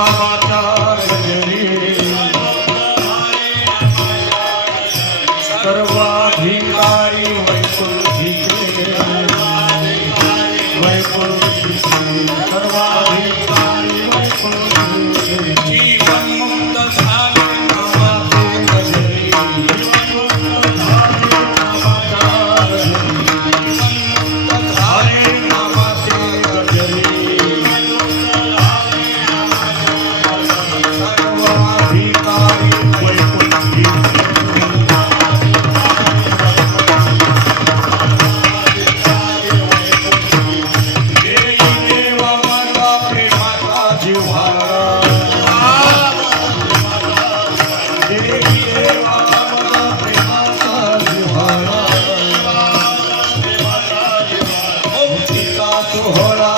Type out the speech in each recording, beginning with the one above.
আমার तू होला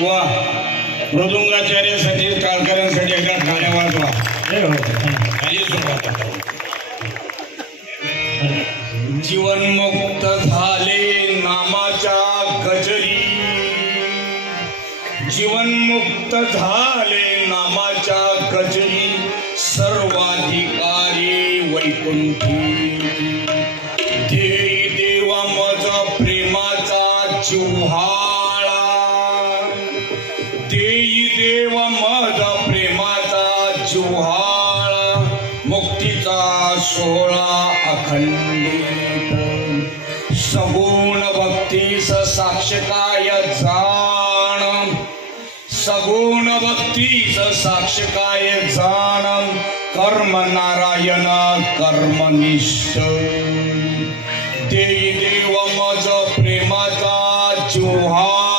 वा मृदुंगाचार्यासाठी काळकऱ्यांसाठी एका गाण्या वाजवा. हो. जीवनमुक्त झाले नामाच्या गजरी. जीवनमुक्त झाले नामाच्या गजरी. सर्वाधिकारी वैकुंठी. साक्षकाय जाण कर्म नारायण कर्मनिष्ठ। देई देव मज प्रेमाचा जोहा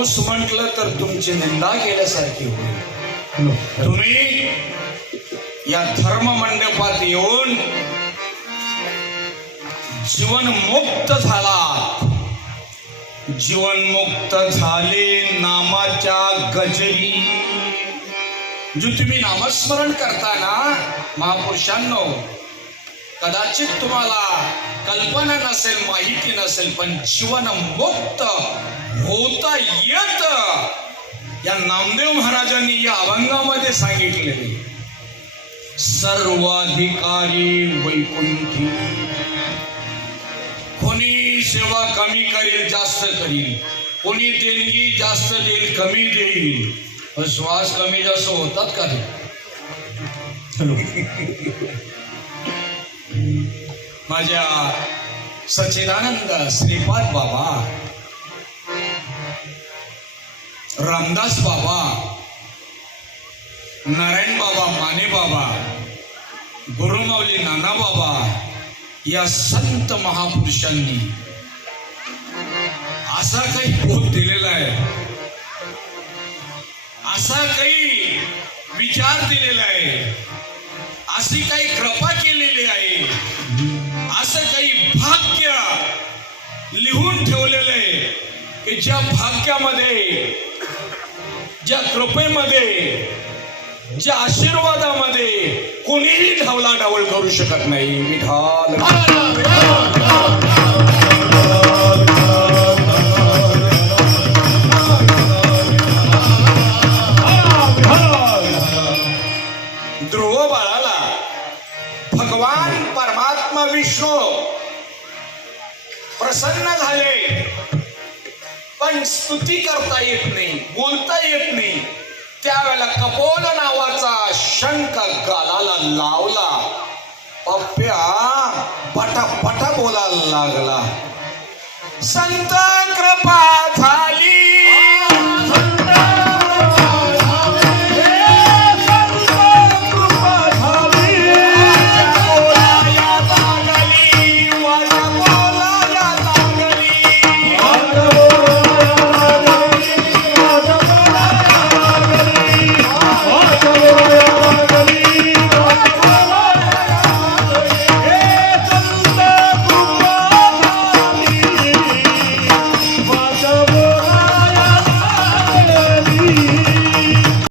माणूस म्हटलं तर तुमची निंदा केल्यासारखी होईल. तुम्ही या धर्म मंडपात येऊन जीवनमुक्त झालात. जीवनमुक्त झाले नामाच्या गजरी. जो तुम्ही नामस्मरण करताना महापुरुषांनो कदाचित तुम्हाला कल्पना नसेल माहिती नसेल पण जीवन मुक्त होता येत. या नामदेव महाराजांनी या अभंगामध्ये सांगितले. सर्वाधिकारी वैकुंठी. कोणी सेवा कमी करील जास्त करील कोणी देणगी जास्त देईल कमी देईल. श्वास कमी जास्त होतात का ते? माझ्या सच्चिदानंद श्रीपाद बाबा रामदास बाबा नारायण बाबा माने बाबा गुरुमावली नाना बाबा या संत महापुरुषांनी असा काही बोध दिलेला आहे असा काही विचार दिलेला आहे अशी काही कृपा केलेली आहे असं काही भाग्य लिहून ठेवलेलं आहे की ज्या भाग्यामध्ये ज्या कृपेमध्ये ज्या आशीर्वादामध्ये कोणीही ढावला ढावल करू शकत नाही. विठाल भगवान परमात्मा विष्णू प्रसन्न झाले. पण स्तुती करता येत नाही बोलता येत नाही. त्यावेळेला कपोल नावाचा शंख गालाला लावला. पप्प्या पटा पटा बोलायला लागला. संत कृपा झाली